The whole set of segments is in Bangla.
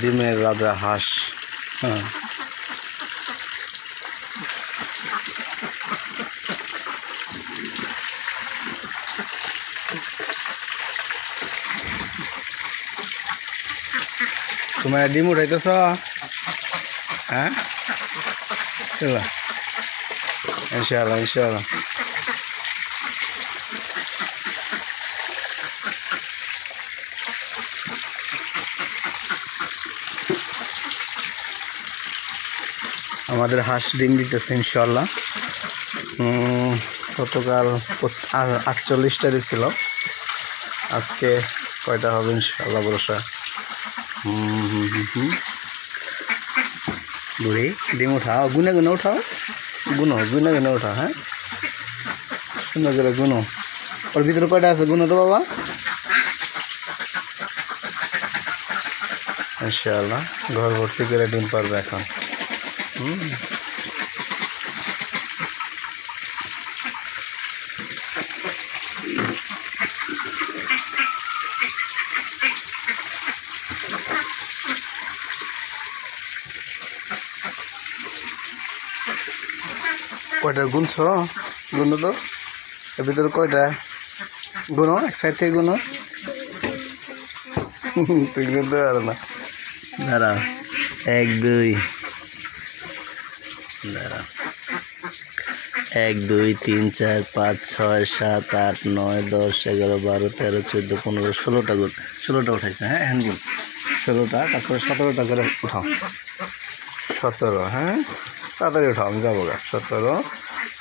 ডিমের রাজা হাঁস। হ্যাঁ, সুমাইয়া ডিম উঠাইতেছ? হ্যাঁ, চলো ইনশাআল্লাহ ইনশাআল্লাহ। আমাদের হাঁস ডিম দিতেছে ইনশাআল্লাহ। গতকাল 48টা দিছিল, আজকে কয়টা হবে ইনশাআল্লাহ ভরসা। বুড়ি ডিম উঠাও, গুনে গুনে উঠাও, গুনো গুনে গুনে উঠাও। হ্যাঁ, সুন্দর করে গুনো। ওর ভিতরে কয়টা আছে গুনো তো বাবা। ইনশাআল্লাহ ঘর ভর্তি করে ডিম পারবে এখন। কয়টা গুনছ? গুনো তো, এর ভিতরে কয়টা গুনো, এক সাইড থেকে গুনো। তুই গুনতে পারো না, দাঁড়া। 1 2, দাঁড়া 1 2 3 4 5 6 7 8 9 10 11 12 13 14 15 16টা গুণ, 16টা উঠাইছে। হ্যাঁ, হ্যান্ড গুণ 16টা, তারপরে 17টা করে উঠাও। 17, হ্যাঁ তাড়াতাড়ি উঠাও, আমি যাবো গা। 17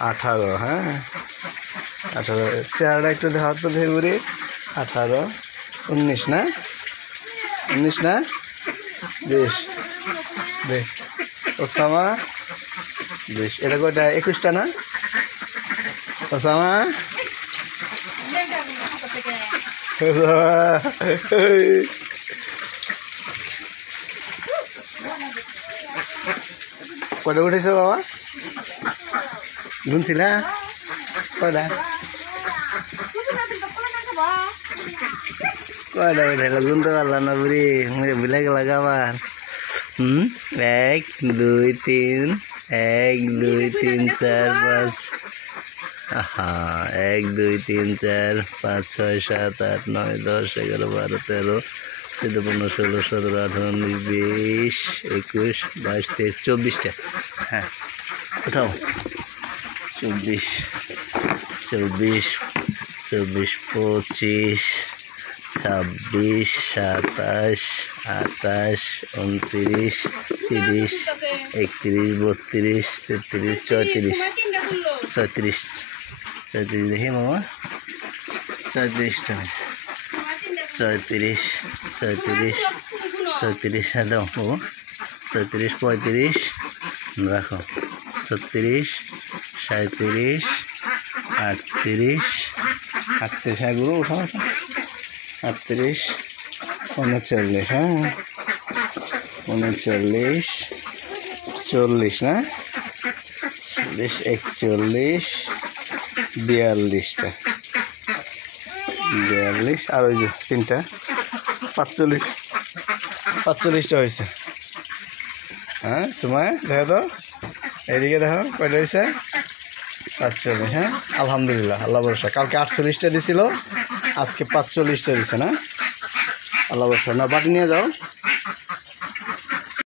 18, হ্যাঁ 18, চেহারাটা একটু দেখা তো ধীরে ঘুরে। 18 19 না, 19 না, 20 বেশ। ওসামা 20, এটা কয়টা? 21টা না ওসামা? কয়টা উঠেছে বাবা? গুনছিলা কয়টা? কয়টা উঠাইলো গুনতে পারলাম না বুড়ি, ভুলে গেল আবার। 1 2 3, 1 2 3 4 5, 1 2 3 4 5 6 7 8 9 10 11 12 13 14 15 16 17 18 19 20 21 22 23 24টা। হ্যাঁ উঠাও। 24 24 24 25 26 27 28 29 30 31 32 33 34 36 34 দেখি মামা, 34টা হয়েছে। 34 36 36, হ্যাঁ দাও বাবু। 34 35 রাখো। 36 37 38 38, হ্যাঁ গুলো উঠাও উঠাও। 38 39, হ্যাঁ 39 40 না, 40 41 42টা, 42 আর ওই যে 3টা 45টা হয়েছে। হ্যাঁ সুমায় দেখো তো, এদিকে দেখো কয়টা হয়েছে? 45, হ্যাঁ আলহামদুলিল্লাহ, আল্লাহ ভরসা। কালকে 48টা দিছিল, আজকে 45টা দিছে না, আল্লাহ ভরসা। না বাটি নিয়ে যাও।